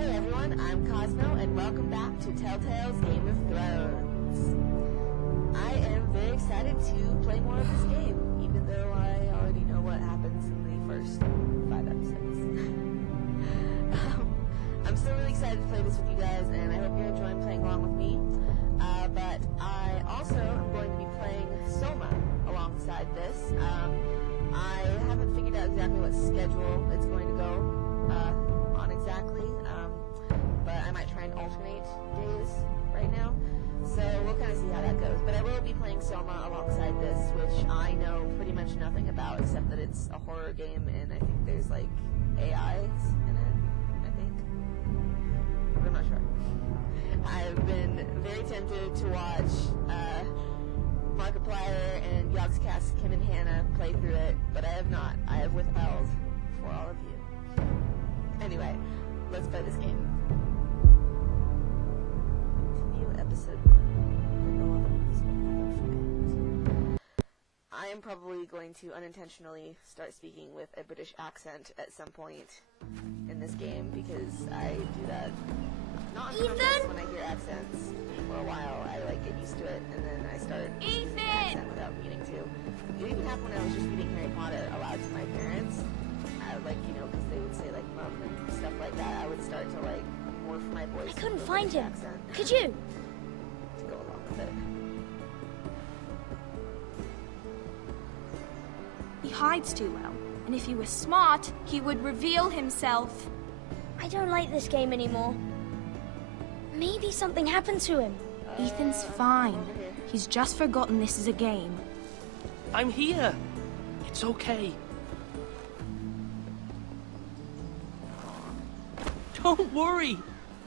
Hey everyone, I'm Cosmo, and welcome back to Telltale's Game of Thrones. I am very excited to play more of this game, even though I already know what happens in the first 5 episodes. I'm still really excited to play this with you guys, and I hope you're enjoying playing along with me. But I also am going to be playing Soma alongside this. I haven't figured out exactly what schedule it's going to go on exactly, but I might try and alternate days right now. So we'll kind of see how that goes. But I will be playing Soma alongside this, which I know pretty much nothing about except that it's a horror game, and I think there's like AIs in it, I think. But I'm not sure. I've been very tempted to watch Markiplier and Yogscast Kim and Hannah play through it, but I have not. I have withheld for all of you. Anyway, let's play this game. Continue episode 1. I am probably going to unintentionally start speaking with a British accent at some point in this game because I do that not on purpose when I hear accents. For a while, I like get used to it, and then I start using the accent without meaning to. It even happened when I was just reading Harry Potter aloud to my parents. I would, like, you know, because they would say like "mum" and stuff like that. I would start to like morph my voice. I couldn't find him. Accent Could you? to go along with it. He hides too well, and if he were smart, he would reveal himself. I don't like this game anymore. Maybe something happened to him. Ethan's fine. He's just forgotten this is a game. I'm here. It's okay. Don't worry.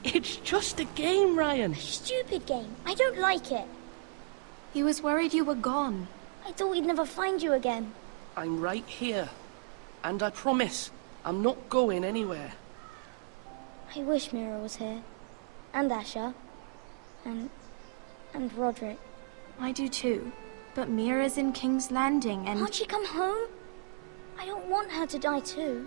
It's just a game, Ryan. Stupid game. I don't like it. He was worried you were gone. I thought we'd never find you again. I'm right here. And I promise, I'm not going anywhere. I wish Mira was here. And Asher. And Roderick. I do too. But Mira's in King's Landing and... Can't she come home? I don't want her to die too.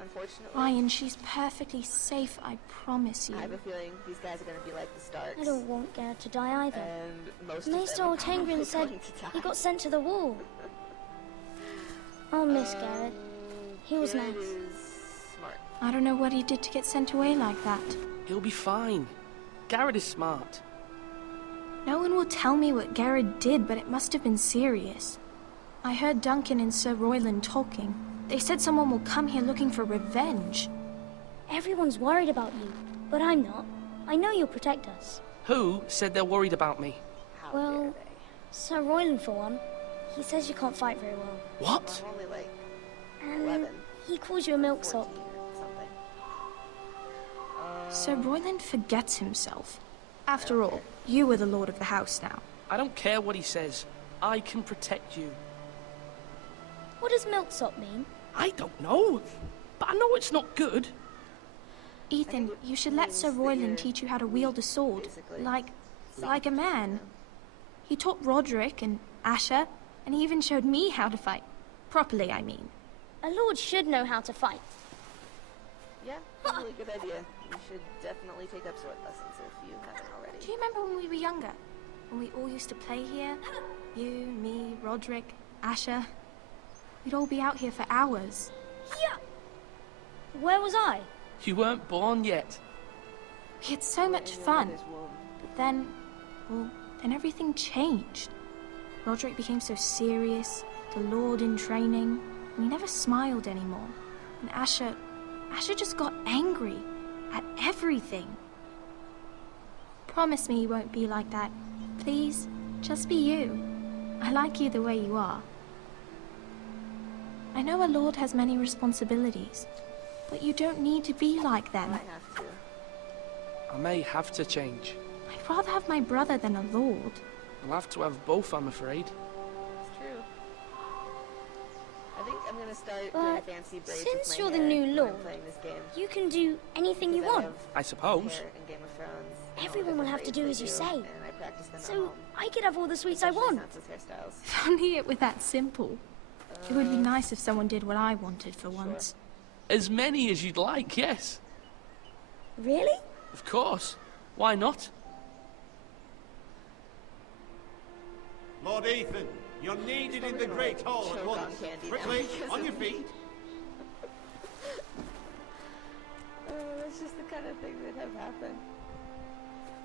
Unfortunately, Ryan, she's perfectly safe, I promise you. I have a feeling these guys are going to be like the Starks. I don't want Garrett to die either. And most Maester of them are Ortangren said going to die. he got sent to the wall. I'll miss Garrett. He was Garrett nice. is smart. I don't know what he did to get sent away like that. He'll be fine. Garrett is smart. No one will tell me what Garrett did, but it must have been serious. I heard Duncan and Sir Royland talking. They said someone will come here looking for revenge. Everyone's worried about you, but I'm not. I know you'll protect us. Who said they're worried about me? How Well- dare they? Sir Royland, for one. He says you can't fight very well. What? I'm only like And 11, he calls you a 14 milksop. or something. Sir Royland forgets himself. After all, you are the lord of the house now. I don't care what he says. I can protect you. What does milksop mean? I don't know. But I know it's not good. Ethan, you should let Sir Royland teach you how to wield a sword. Like a man. He taught Roderick and Asher, and he even showed me how to fight. Properly, I mean. A lord should know how to fight. Yeah, probably a good idea. You should definitely take up sword lessons if you haven't already. Do you remember when we were younger? When we all used to play here? You, me, Roderick, Asher. We'd all be out here for hours. Yeah. Where was I? You weren't born yet. We had so much In your fun. mother's womb. But then everything changed. Roderick became so serious, the Lord in training, and he never smiled anymore. And Asher just got angry at everything. Promise me you won't be like that. Please, just be you. I like you the way you are. I know a lord has many responsibilities, but you don't need to be like them. Might have to. I may have to change. I'd rather have my brother than a lord. I'll have to have both, I'm afraid. It's true. I think I'm gonna start But doing fancy braids with since my you're the hair new when I'm lord, playing this game. You can do anything you Because I want. love I suppose. hair in Game of Thrones. and all the Everyone will different have to do braids as you they say. And I practice them at So home. I could have all the sweets I Especially want. Sansa's hairstyles. If only it were that simple. It would be nice if someone did what I wanted for once. As many as you'd like, yes. Really? Of course. Why not? Lord Ethan, you're needed in the Great Hall at choke once. on candy now Quickly, because on of your me. feet. It's just the kind of thing that have happened.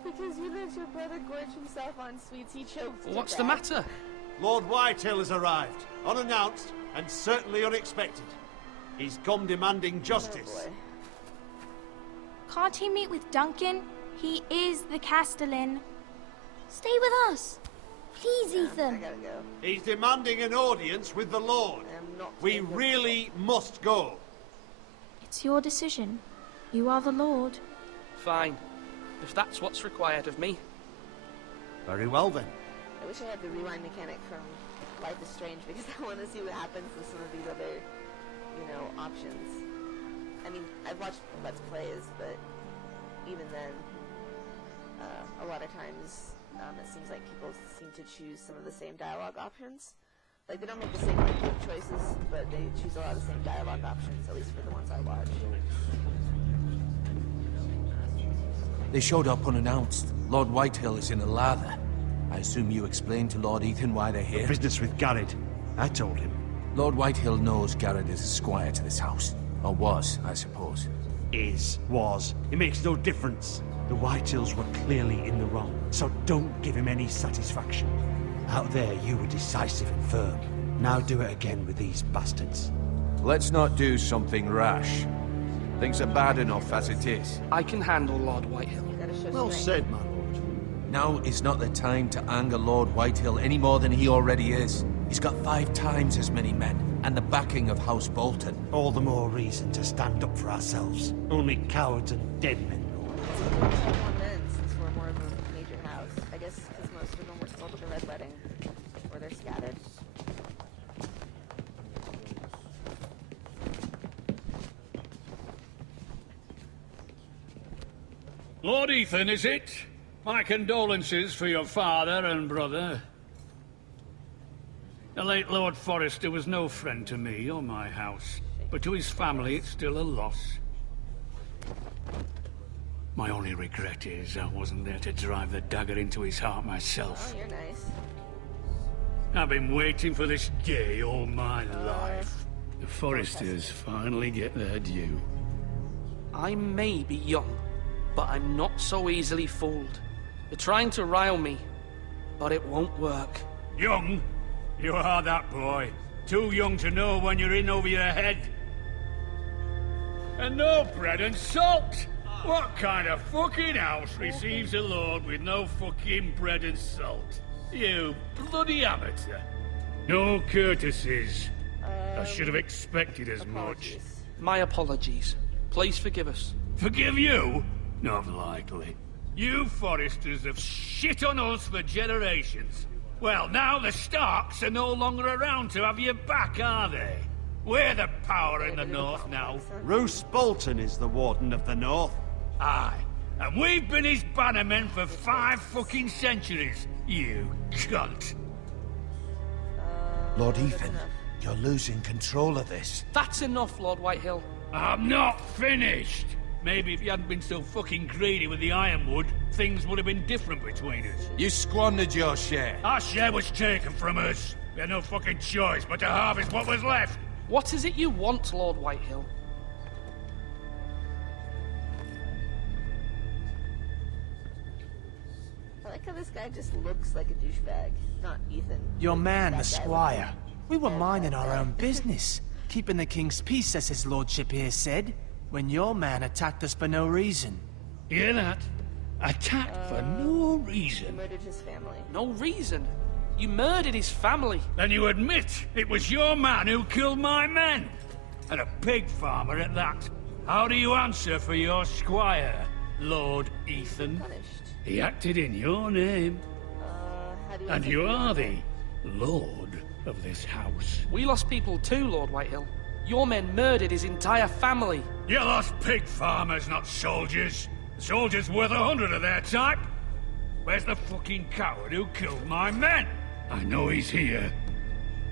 Because you let your brother gorge himself on sweets, he choked to What's the death. matter? Lord Whitehill has arrived, unannounced and certainly unexpected. He's come demanding justice. Oh boy. Can't he meet with Duncan? He is the Castellan. Stay with us. Please, I Ethan. gotta go. He's demanding an audience with the Lord. I'm not We staying with really must go. It's your decision. You are the Lord. Fine. If that's what's required of me. Very well then. I wish I had the rewind mechanic from Life is Strange because I want to see what happens to some of these other, options. I mean, I've watched Let's Plays, but even then, a lot of times it seems like people seem to choose some of the same dialogue options. Like, they don't make the same choices, but they choose a lot of the same dialogue options, at least for the ones I watch. They showed up unannounced. Lord Whitehill is in a lather. I assume you explained to Lord Ethan why they're here? Business with Garrett. I told him. Lord Whitehill knows Garrett is a squire to this house. Or was, I suppose. Was. It makes no difference. The Whitehills were clearly in the wrong, so don't give him any satisfaction. Out there, you were decisive and firm. Now do it again with these bastards. Let's not do something rash. Things are bad enough as it is. I can handle Lord Whitehill. Gotta show Well strength. said, my lord. Now is not the time to anger Lord Whitehill any more than he already is. He's got 5 times as many men, and the backing of House Bolton. All the more reason to stand up for ourselves. Only cowards and dead men know. It's a good one then, since we're more of a major house. I guess because most of them were told at the Red Wedding, or they're scattered. Lord Ethan, is it? My condolences for your father and brother. The late Lord Forrester was no friend to me or my house, but to his family it's still a loss. My only regret is I wasn't there to drive the dagger into his heart myself. Oh, you're nice. I've been waiting for this day all my life. The Forresters finally get their due. I may be young, but I'm not so easily fooled. You're trying to rile me, but it won't work. Young? You are that boy. Too young to know when you're in over your head. And no bread and salt! What kind of fucking house receives a lord with no fucking bread and salt? You bloody amateur. No courtesies. I should have expected as much. Apologies. My apologies. Please forgive us. Forgive you? Not likely. You Forresters have shit on us for generations. Well, now the Starks are no longer around to have you back, are they? We're the power in the north now. Roose Bolton is the Warden of the North. Aye. And we've been his bannermen for 5 fucking centuries, you cunt. Lord Ethan, you're losing control of this. That's enough, Lord Whitehill. I'm not finished. Maybe if you hadn't been so fucking greedy with the ironwood, things would have been different between us. You squandered your share. Our share was taken from us. We had no fucking choice but to harvest what was left. What is it you want, Lord Whitehill? I like how this guy just looks like a douchebag. Not Ethan. Your but man, that the guy squire. We were Yeah, minding that our guy. own business, keeping the king's peace, as his lordship here said, when your man attacked us for no reason. Hear that? Attacked for no He reason. murdered his family. No reason. You murdered his family. Then you admit it was your man who killed my men. And a pig farmer at that. How do you answer for your squire, Lord Ethan? Punished. He acted in your name, How do you and answer you for are your the lord of this house. We lost people too, Lord Whitehill. Your men murdered his entire family. You lost pig farmers, not soldiers. The soldiers worth 100 of their type. Where's the fucking coward who killed my men? I know he's here.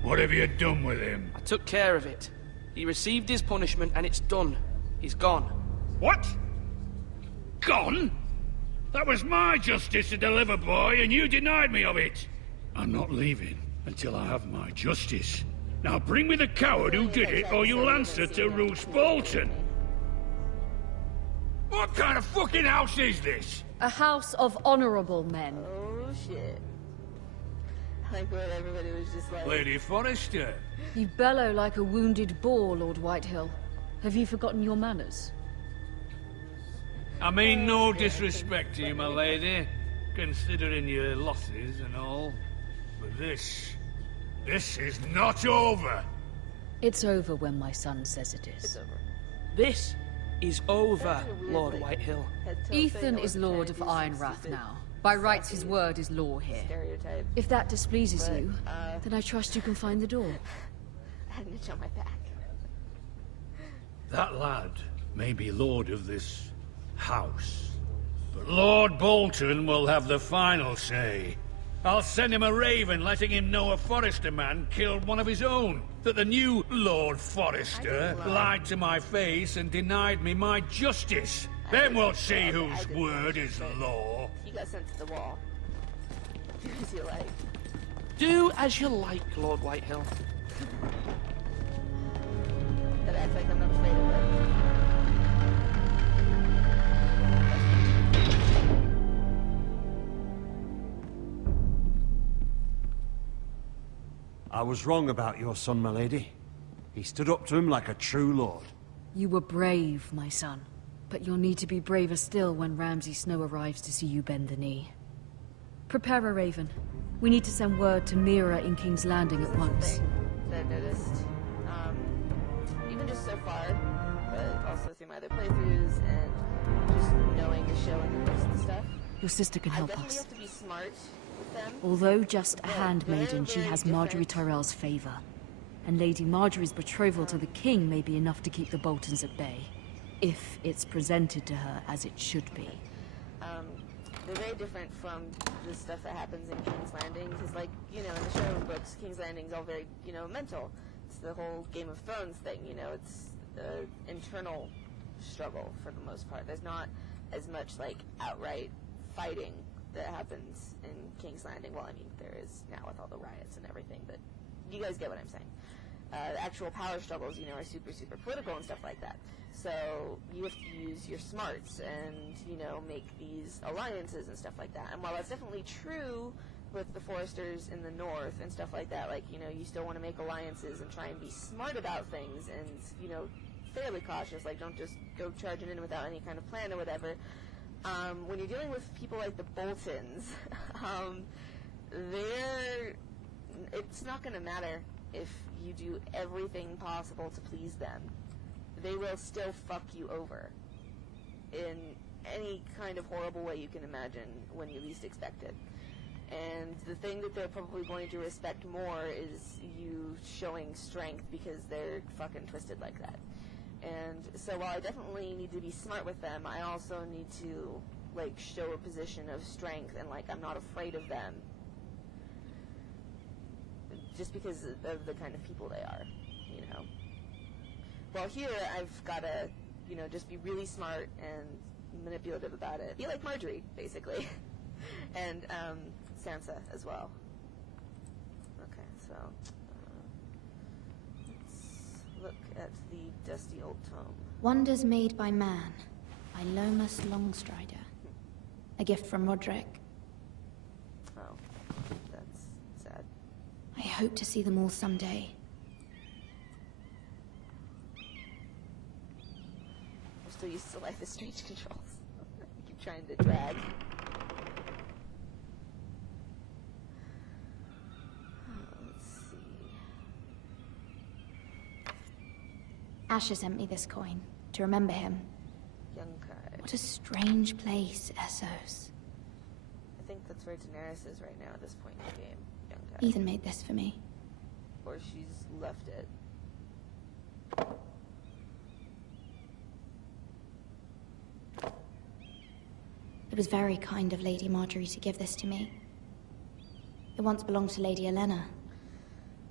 What have you done with him? I took care of it. He received his punishment and it's done. He's gone. What? gone? That was my justice to deliver, boy, and you denied me of it. I'm not leaving until I have my justice. Now bring me the coward who did it, or you'll answer to Roose Bolton. What kind of fucking house is this? A house of honorable men. Oh shit. I like when everybody was just like... Lady Forrester. You bellow like a wounded boar, Lord Whitehill. Have you forgotten your manners? I mean no disrespect to you, my lady, considering your losses and all. But this is not over. It's over when my son says it It's is. over. This is over, That's a weird, Lord like, Whitehill. head tilt Ethan thing, is or Lord kind of Ironrath stupid now. By rights, his sassy word is law here. Stereotype. If that displeases But, you, then I trust you can find the door. I had an itch on my back. That lad may be lord of this house, but Lord Bolton will have the final say. I'll send him a raven letting him know a Forrester man killed one of his own. That the new Lord Forrester lied to my face and denied me my justice. Then we'll see whose word is law. You got sent to the wall. Do as you like. Do as you like, Lord Whitehill. But act like I'm not afraid of it. I was wrong about your son, my lady. He stood up to him like a true lord. You were brave, my son. But you'll need to be braver still when Ramsay Snow arrives to see you bend the knee. Prepare a raven. We need to send word to Mira in King's Landing at once. Thing that I've noticed, even just so far, but also through my other playthroughs and just knowing the show and the books and stuff. Your sister can I help definitely us. have to be smart with them. Although just a They're handmaiden, she very has different. Margaery Tyrell's favor. And Lady Margaery's betrothal to the king may be enough to keep the Boltons at bay. If it's presented to her as it should be. They're very different from the stuff that happens in King's Landing, because, like, you know, in the show and books, King's Landing's all very, you know, mental. It's the whole Game of Thrones thing, you know, it's the internal struggle for the most part. There's not as much, like, outright fighting that happens in King's Landing. Well, I mean, there is now with all the riots and everything, but you guys get what I'm saying. The actual power struggles, you know, are super, super political and stuff like that. So you have to use your smarts and, you know, make these alliances and stuff like that. And while that's definitely true with the Foresters in the north and stuff like that, like, you know, you still want to make alliances and try and be smart about things and, you know, fairly cautious. Like, don't just go charging in without any kind of plan or whatever. When you're dealing with people like the Boltons, it's not going to matter if you do everything possible to please them. They will still fuck you over in any kind of horrible way you can imagine when you least expect it. And the thing that they're probably going to respect more is you showing strength because they're fucking twisted like that. And so while I definitely need to be smart with them, I also need to, like, show a position of strength and, like, I'm not afraid of them. Just because of the kind of people they are, you know. Well, here I've got to, you know, just be really smart and manipulative about it. Be like Margaery, basically. And Sansa as well. Okay, so let's look at the dusty old tome. Wonders Made by Man, by Lomas Longstrider. A gift from Roderick. Oh, that's sad. I hope to see them all someday. I'm still used to Life is Strange controls. I keep trying to drag. Let's see. Asher sent me this coin, to remember him. Young-kai. What a strange place, Essos. I think that's where Daenerys is right now at this point in the game. Young-kai. Ethan made this for me. Or she's left it. It was very kind of Lady Margaery to give this to me. It once belonged to Lady Olenna.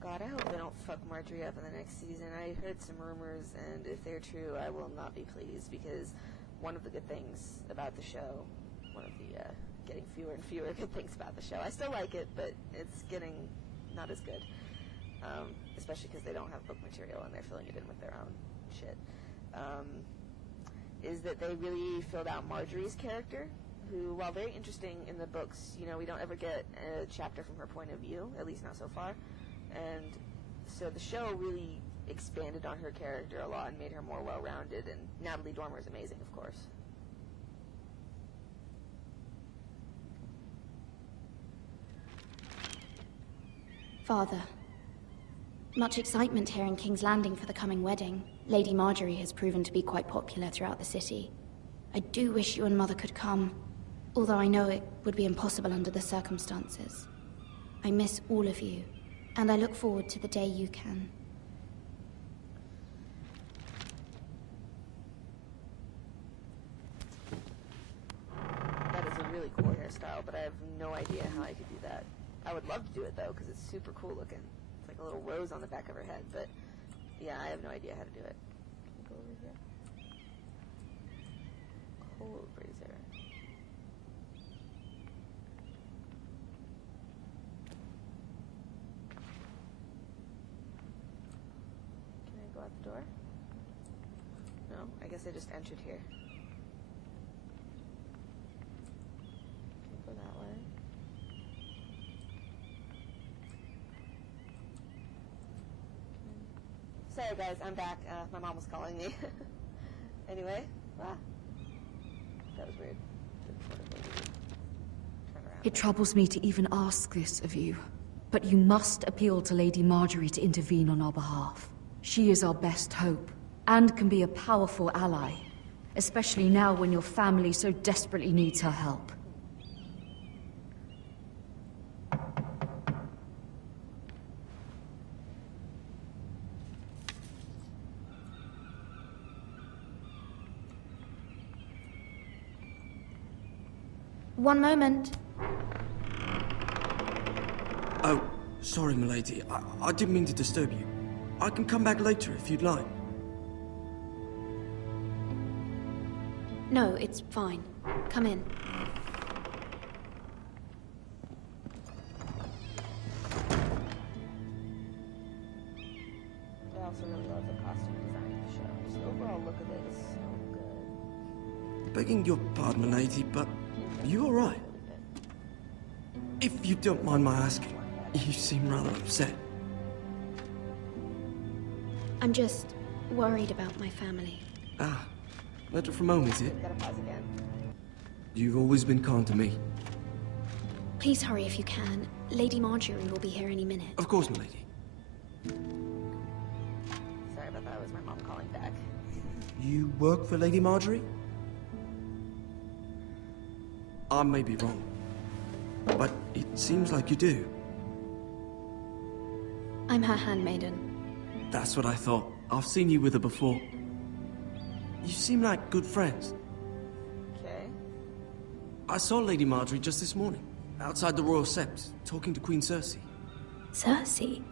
God, I hope they don't fuck Margaery up in the next season. I heard some rumors, and if they're true, I will not be pleased, because one of the good things about the show. One of the getting fewer and fewer good things about the show. I still like it, but it's getting not as good. Especially because they don't have book material and they're filling it in with their own shit. Is that they really filled out Margaery's character, who, while very interesting in the books, you know, we don't ever get a chapter from her point of view, at least not so far. And so the show really expanded on her character a lot and made her more well-rounded, and Natalie Dormer is amazing, of course. Father, much excitement here in King's Landing for the coming wedding. Lady Margaery has proven to be quite popular throughout the city. I do wish you and Mother could come, although I know it would be impossible under the circumstances. I miss all of you, and I look forward to the day you can. That is a really cool hairstyle, but I have no idea how I could do that. I would love to do it, though, because it's super cool looking. It's like a little rose on the back of her head, but yeah, I have no idea how to do it. Can we go over here? Cold razor. Can I go out the door? No, I guess I just entered here. Can I go that way? Sorry guys, I'm back. My mom was calling me. Anyway, that was weird. Turn around. It troubles me to even ask this of you, but you must appeal to Lady Margaery to intervene on our behalf. She is our best hope, and can be a powerful ally, especially now when your family so desperately needs her help. One moment. Oh, sorry, milady. I didn't mean to disturb you. I can come back later if you'd like. No, it's fine. Come in. I also really love the costume design of the show. Just the overall look of it is so good. Begging your pardon, milady, but you all right? If you don't mind my asking, you seem rather upset. I'm just worried about my family. Ah, letter from home, is it? Gotta pause again. You've always been kind to me. Please hurry if you can. Lady Margaery will be here any minute. Of course, milady. Sorry about that. It was my mom calling back. You work for Lady Margaery? I may be wrong, but it seems like you do. I'm her handmaiden. That's what I thought. I've seen you with her before. You seem like good friends. Okay. I saw Lady Margaery just this morning, outside the Royal Sept, talking to Queen Cersei. Cersei?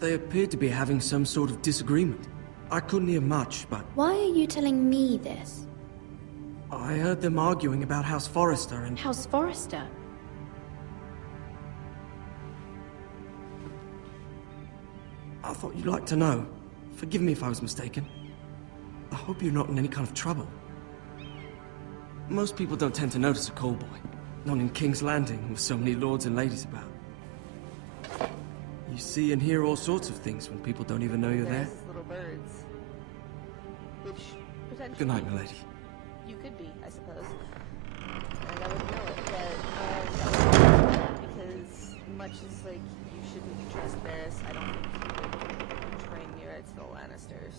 They appeared to be having some sort of disagreement. I couldn't hear much, but Why are you telling me this? I heard them arguing about House Forrester and... House Forrester? I thought you'd like to know. Forgive me if I was mistaken. I hope you're not in any kind of trouble. Most people don't tend to notice a call boy. Not in King's Landing, with so many lords and ladies about. You see and hear all sorts of things when people don't even know you're there. There's little birds. Which, potentially... Good night, milady. You could be, I suppose. And I wouldn't know it, but, that was because much as, like, you shouldn't trust Varys, I don't think you would betray Mira to the Lannisters.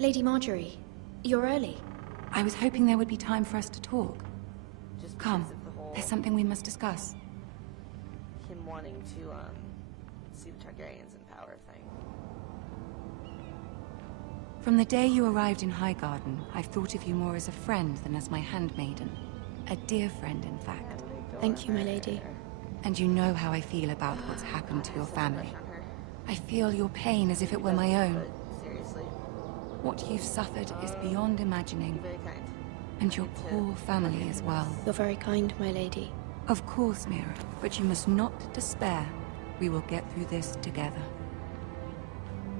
Lady Margaery, you're early. I was hoping there would be time for us to talk. Just Come, because of the whole... there's something we must discuss. him wanting to, see the Targaryens in power thing. From the day you arrived in Highgarden, I've thought of you more as a friend than as my handmaiden. A dear friend, in fact. Thank you, my lady. And you know how I feel about what's happened to your family. I feel your pain as if it were my own. What you've suffered is beyond imagining. Very kind. And your poor family as well. You're very kind, my lady. Of course, Mira, but you must not despair. We will get through this together.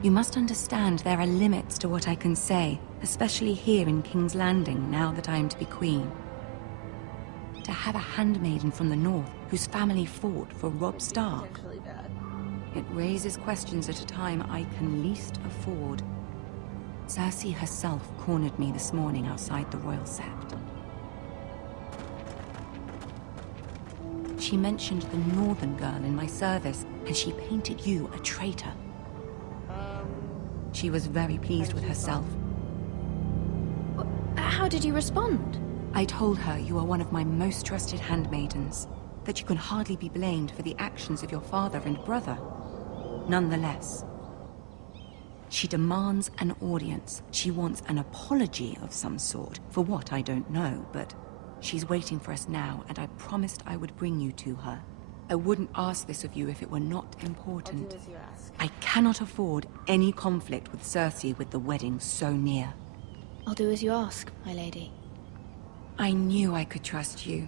You must understand there are limits to what I can say, especially here in King's Landing, now that I am to be queen. To have a handmaiden from the north whose family fought for Robb Stark. Potentially bad. It raises questions at a time I can least afford. Cersei herself cornered me this morning outside the Royal Sept. She mentioned the northern girl in my service, and she painted you a traitor. She was very pleased with herself. How did you respond? I told her you are one of my most trusted handmaidens, that you can hardly be blamed for the actions of your father and brother. Nonetheless, she demands an audience. She wants an apology of some sort, for what I don't know, but she's waiting for us now, and I promised I would bring you to her. I wouldn't ask this of you if it were not important. I'll do as you ask. I cannot afford any conflict with Cersei with the wedding so near. I'll do as you ask, my lady. I knew I could trust you.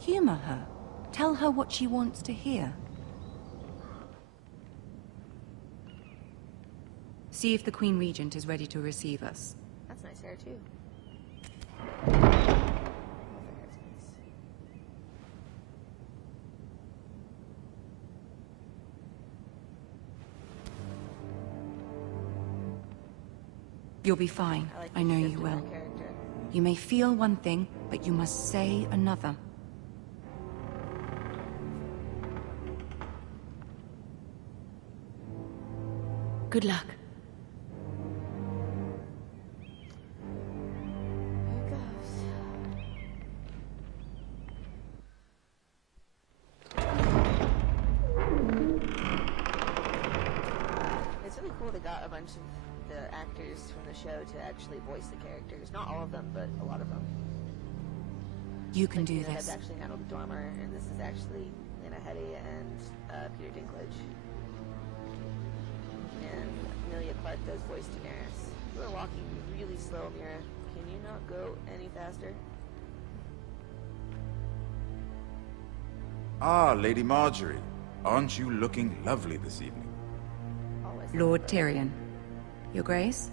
Humor her. Tell her what she wants to hear. See if the Queen Regent is ready to receive us. That's nice hair, too. You'll be fine. I know you will. You may feel one thing, but you must say another. Good luck. Here it goes. It's really cool they got a bunch of the actors from the show to actually voice the characters. Not all of them, but a lot of them. You can do That's this. actually Harold Dormer, and this is actually Lena Headey and Peter Dinklage. And Emilia Clarke does voice Daenerys. You are walking really slow, Mira. Can you not go any faster? Ah, Lady Margaery. Aren't you looking lovely this evening? Always. Lord Tyrion. Your Grace?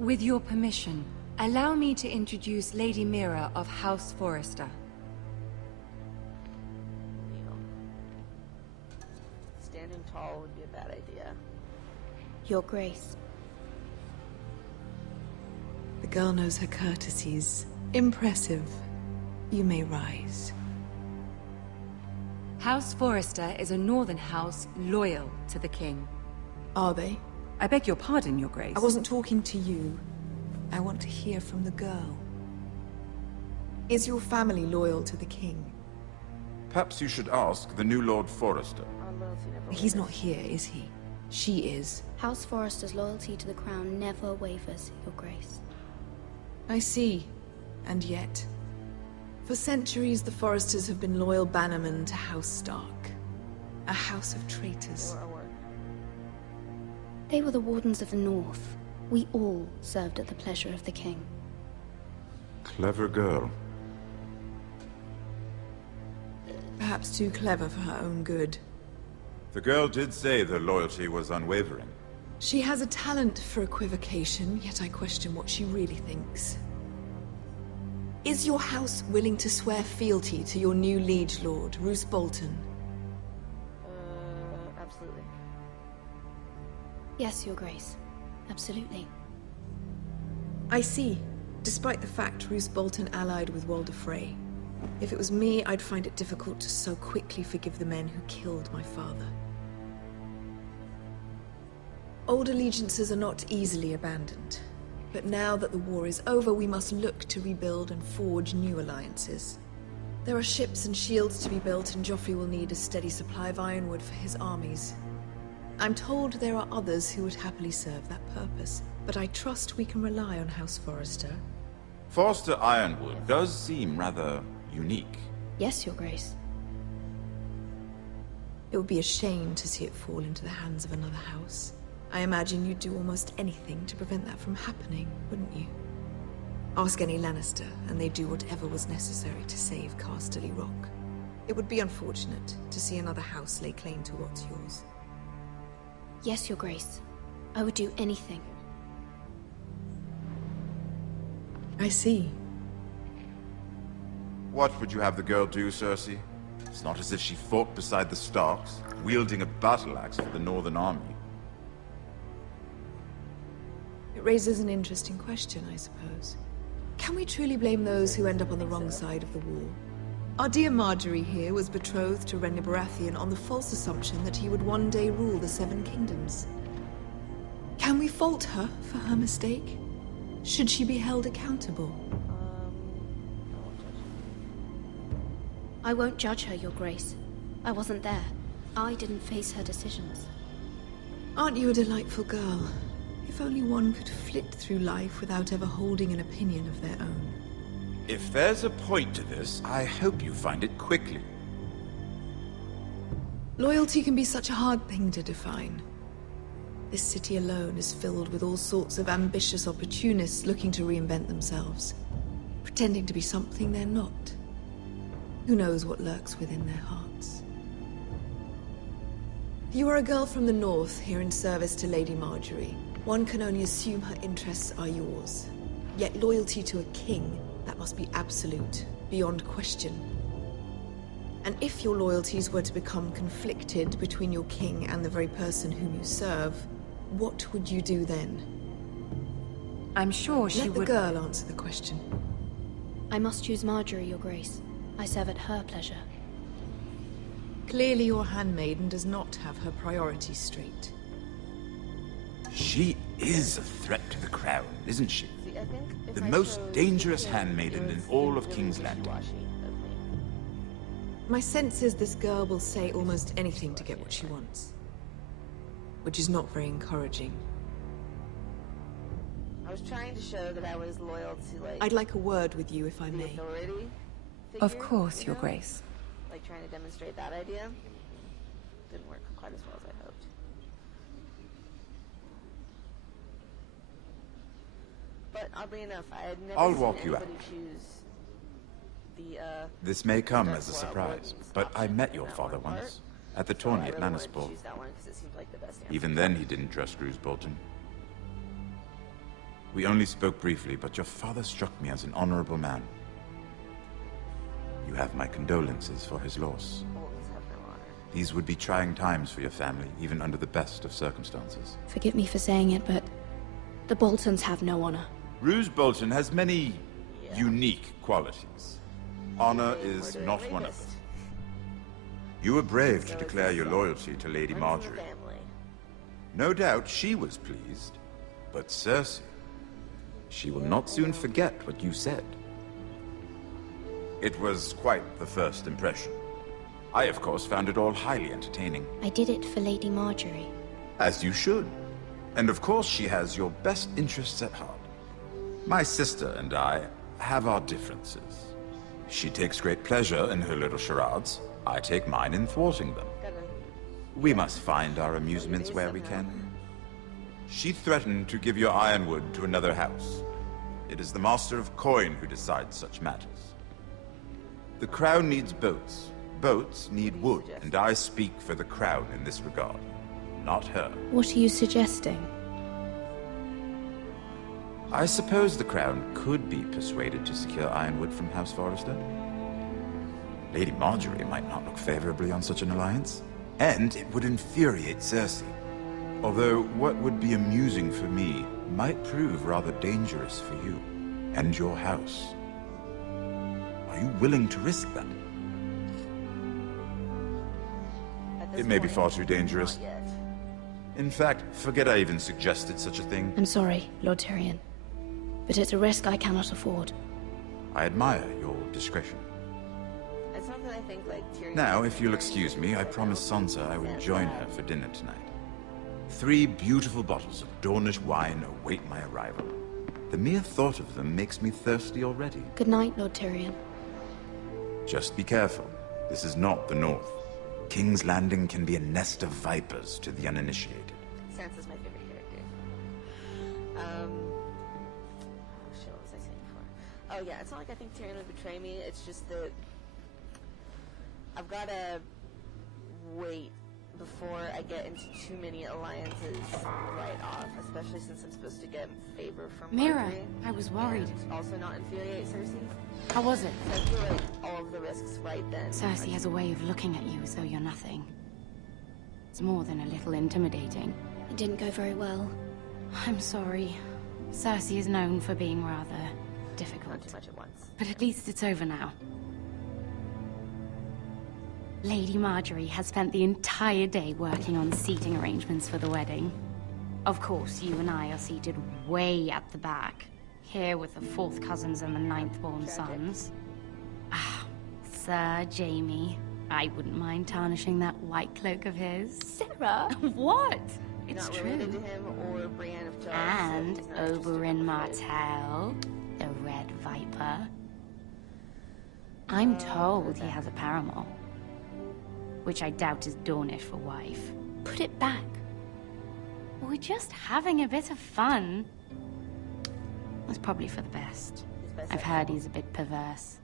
With your permission, allow me to introduce Lady Mira of House Forrester. Standing tall would be a bad idea. Your Grace. The girl knows her courtesies. Impressive. You may rise. House Forrester is a northern house loyal to the king. Are they? I beg your pardon, Your Grace. I wasn't talking to you. I want to hear from the girl. Is your family loyal to the king? Perhaps you should ask the new Lord Forrester. He's not here, is he? She is. House Forrester's loyalty to the crown never wavers, Your Grace. I see. And yet... For centuries, the Forresters have been loyal bannermen to House Stark. A house of traitors. They were the Wardens of the North. We all served at the pleasure of the king. Clever girl. Perhaps too clever for her own good. The girl did say their loyalty was unwavering. She has a talent for equivocation, yet I question what she really thinks. Is your house willing to swear fealty to your new liege lord, Roose Bolton? Absolutely. Yes, Your Grace. Absolutely. I see. Despite the fact Roose Bolton allied with Walder Frey. If it was me, I'd find it difficult to so quickly forgive the men who killed my father. Old allegiances are not easily abandoned. But now that the war is over, we must look to rebuild and forge new alliances. There are ships and shields to be built, and Joffrey will need a steady supply of ironwood for his armies. I'm told there are others who would happily serve that purpose, but I trust we can rely on House Forrester. Forster Ironwood does seem rather unique. Yes, Your Grace. It would be a shame to see it fall into the hands of another house. I imagine you'd do almost anything to prevent that from happening, wouldn't you? Ask any Lannister, and they'd do whatever was necessary to save Casterly Rock. It would be unfortunate to see another house lay claim to what's yours. Yes, Your Grace. I would do anything. I see. What would you have the girl do, Cersei? It's not as if she fought beside the Starks, wielding a battle axe for the Northern Army. It raises an interesting question, I suppose. Can we truly blame those who end up on the wrong side of the war? Our dear Margaery here was betrothed to Rhaenyra Baratheon on the false assumption that he would one day rule the Seven Kingdoms. Can we fault her for her mistake? Should she be held accountable? I won't judge her, Your Grace. I wasn't there. I didn't face her decisions. Aren't you a delightful girl? If only one could flit through life without ever holding an opinion of their own. If there's a point to this, I hope you find it quickly. Loyalty can be such a hard thing to define. This city alone is filled with all sorts of ambitious opportunists looking to reinvent themselves, pretending to be something they're not. Who knows what lurks within their hearts? You are a girl from the north, here in service to Lady Margaery. One can only assume her interests are yours. Yet loyalty to a king, that must be absolute, beyond question. And if your loyalties were to become conflicted between your king and the very person whom you serve, what would you do then? I'm sure she would... Let the girl answer the question. I must choose Margaery, Your Grace. I serve at her pleasure. Clearly your handmaiden does not have her priorities straight. She is a threat to the crown, isn't she? See, I think The most dangerous handmaiden in all of King's Landing. My sense is this girl will say almost anything to get what she wants. Which is not very encouraging. I was trying to show that I was loyal to, like... I'd like a word with you, if I may. Authority figure, Of course, Your know? Grace. Like trying to demonstrate that idea. Didn't work quite as well as I hoped. But oddly enough, I had never I'll seen walk you anybody out. choose the, This may come Dark as a Wild surprise, Wardens but I option met in your that father one part. once, at the So I tourney at really Manus wanted to Bowl. choose that one 'cause it seemed like the best answer. Even then, he didn't trust Roose Bolton. We only spoke briefly, but your father struck me as an honorable man. You have my condolences for his loss. Boltons have no honor. These would be trying times for your family, even under the best of circumstances. Forgive me for saying it, but the Boltons have no honor. Roose Bolton has many unique qualities. Honor is not one of them. You were brave to declare your loyalty to Lady Margaery. No doubt she was pleased, but Cersei, she will not soon forget what you said. It was quite the first impression. I, of course, found it all highly entertaining. I did it for Lady Margaery. As you should. And of course she has your best interests at heart. My sister and I have our differences. She takes great pleasure in her little charades. I take mine in thwarting them. We must find our amusements where we can. She threatened to give your ironwood to another house. It is the Master of Coin who decides such matters. The crown needs boats. Boats need wood, and I speak for the crown in this regard, not her. What are you suggesting? I suppose the crown could be persuaded to secure ironwood from House Forrester. Lady Margaery might not look favorably on such an alliance, and it would infuriate Cersei. Although what would be amusing for me might prove rather dangerous for you and your house. Are you willing to risk that? It may be far too dangerous. In fact, forget I even suggested such a thing. I'm sorry, Lord Tyrion. But it's a risk I cannot afford. I admire your discretion. It's not that I think, like, Tyrion... Now, if you'll excuse me, I promised Sansa I would join her for dinner tonight. 3 beautiful bottles of Dornish wine await my arrival. The mere thought of them makes me thirsty already. Good night, Lord Tyrion. Just be careful. This is not the North. King's Landing can be a nest of vipers to the uninitiated. Sansa's my favorite Oh yeah, it's not like I think Tyrion would betray me, it's just that I've gotta wait before I get into too many alliances right off, especially since I'm supposed to get favor from Mira, Margaery, I was worried. and also not infuriate Cersei. How was it? So I feel like all of the risks right then. Cersei has a way of looking at you as though you're nothing. It's more than a little intimidating. It didn't go very well. I'm sorry. Cersei is known for being rather difficult. Not too much at once. But at least it's over now. Lady Margaery has spent the entire day working on seating arrangements for the wedding. Of course, you and I are seated way at the back, here with the 4th cousins and the 9th-born sons. Ah, Sir Jaime. I wouldn't mind tarnishing that white cloak of his. Sarah? What? It's Not true. related to him or Brienne of Tarth. And Oberyn Martell, the Red Viper. I'm told he has a paramour, which I doubt is Dornish for wife. Put it back. We're just having a bit of fun. It's probably for the best. I've heard he's a bit perverse.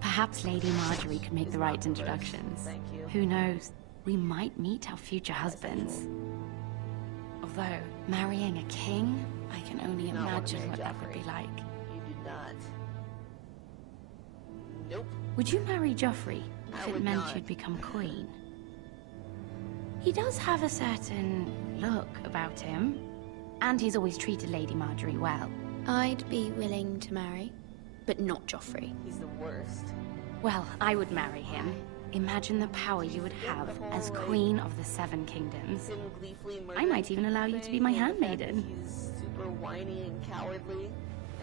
Perhaps Lady Margaery could make the right introductions. Thank you. Who knows? We might meet our future husbands. Although, marrying a king, I can only imagine what that would be like. You do not. Nope. Would you marry Joffrey I if it would meant not. you'd become queen? He does have a certain look about him, and he's always treated Lady Margaery well. I'd be willing to marry, but not Joffrey. He's the worst. Well, I would marry him. Imagine the power you would have as Queen of the Seven Kingdoms. Him gleefully I might even allow you to be my murdering and the fact handmaiden. that He's super whiny and cowardly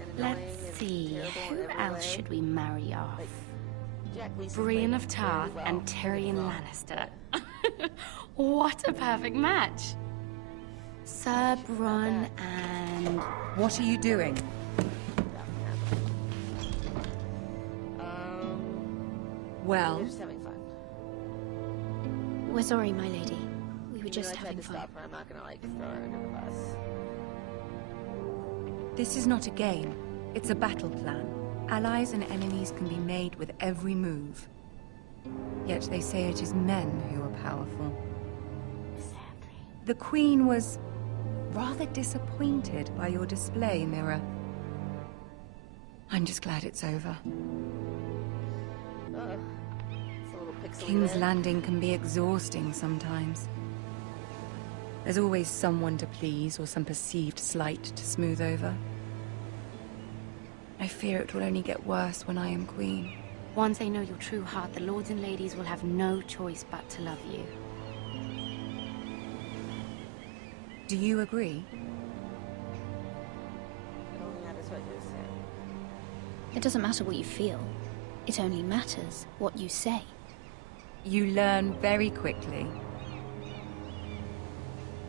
and annoying Let's and see, terrible who in every else way. should we marry off? Like, Jack Leeson Brienne played of Tarth really well. and Tyrion Well, Lannister. What a perfect match! Sir Bronn and... What are you doing? Well, We're just having fun. We're sorry, my lady. We were Even just though I tried having to fun. stop her, I'm not gonna like throw her under the bus. this is not a game. It's a battle plan. Allies and enemies can be made with every move. Yet they say it is men who are powerful. The Queen was rather disappointed by your display, Mira. I'm just glad it's over. It's a little pixely King's there. Landing can be exhausting sometimes. There's always someone to please or some perceived slight to smooth over. I fear it will only get worse when I am queen. Once they know your true heart, the lords and ladies will have no choice but to love you. Do you agree? It only matters what you say. It doesn't matter what you feel. It only matters what you say. You learn very quickly.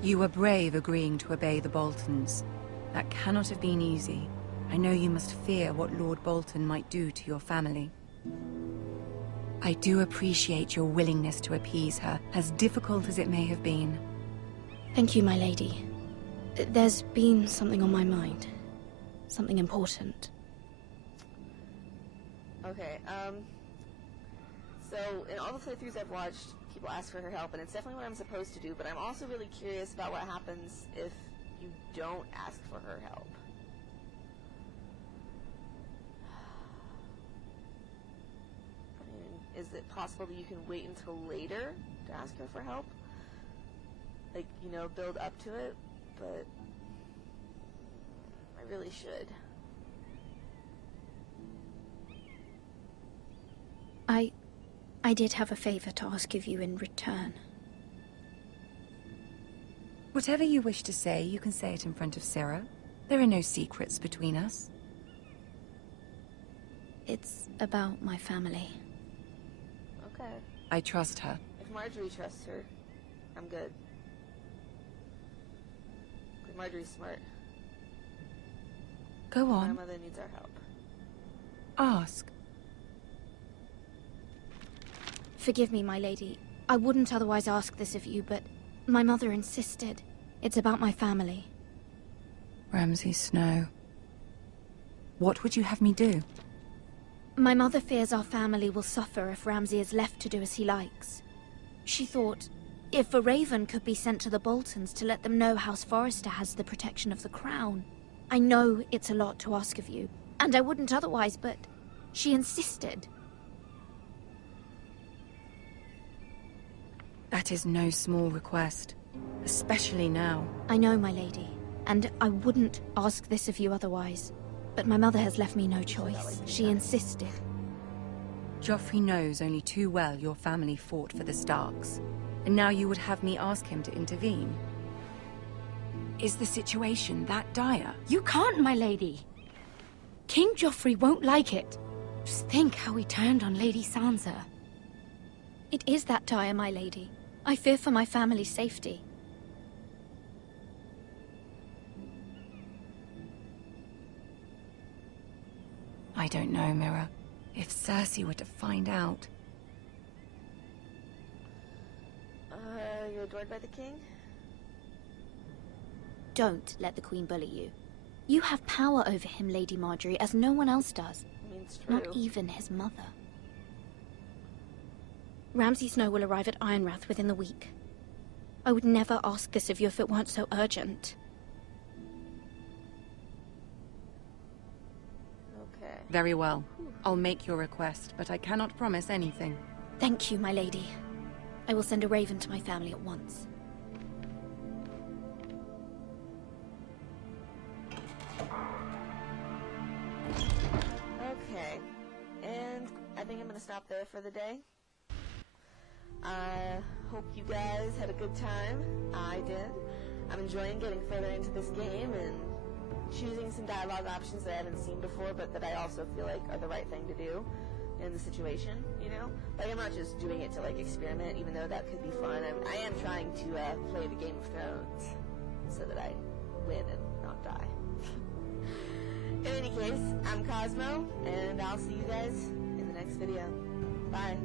You were brave agreeing to obey the Boltons. That cannot have been easy. I know you must fear what Lord Bolton might do to your family. I do appreciate your willingness to appease her, as difficult as it may have been. Thank you, my lady. There's been something on my mind. Something important. Okay, so in all the playthroughs I've watched, people ask for her help, and it's definitely what I'm supposed to do, but I'm also really curious about what happens if you don't ask for her help. I mean, is it possible that you can wait until later to ask her for help? Like, you know, build up to it, but I really should. I did have a favor to ask of you in return. Whatever you wish to say, you can say it in front of Sarah. There are no secrets between us. It's about my family. Okay. I trust her. If Margaery trusts her, I'm good. Because Margaery's smart. Go My on. mother needs our help. Ask. Forgive me, my lady. I wouldn't otherwise ask this of you, but my mother insisted. It's about my family. Ramsay Snow. What would you have me do? My mother fears our family will suffer if Ramsay is left to do as he likes. She thought, if a raven could be sent to the Boltons to let them know House Forrester has the protection of the crown. I know it's a lot to ask of you, and I wouldn't otherwise, but she insisted. That is no small request, especially now. I know, my lady, and I wouldn't ask this of you otherwise. But my mother has left me no choice. She insisted. Joffrey knows only too well your family fought for the Starks, and now you would have me ask him to intervene. Is the situation that dire? You can't, my lady. King Joffrey won't like it. Just think how he turned on Lady Sansa. It is that dire, my lady. I fear for my family's safety. I don't know, Mira. If Cersei were to find out... You're adored by the king? Don't let the Queen bully you. You have power over him, Lady Margaery, as no one else does. I mean, it's true. Not even his mother. Ramsay Snow will arrive at Ironrath within the week. I would never ask this of you if it weren't so urgent. Okay. Very well. I'll make your request, but I cannot promise anything. Thank you, my lady. I will send a raven to my family at once. Okay. And I think I'm gonna stop there for the day. I hope you guys had a good time. I did. I'm enjoying getting further into this game and choosing some dialogue options that I haven't seen before, but that I also feel like are the right thing to do in the situation, you know? Like, I'm not just doing it to, like, experiment, even though that could be fun. I am trying to play the Game of Thrones so that I win and not die. In any case, I'm Cosmo, and I'll see you guys in the next video. Bye.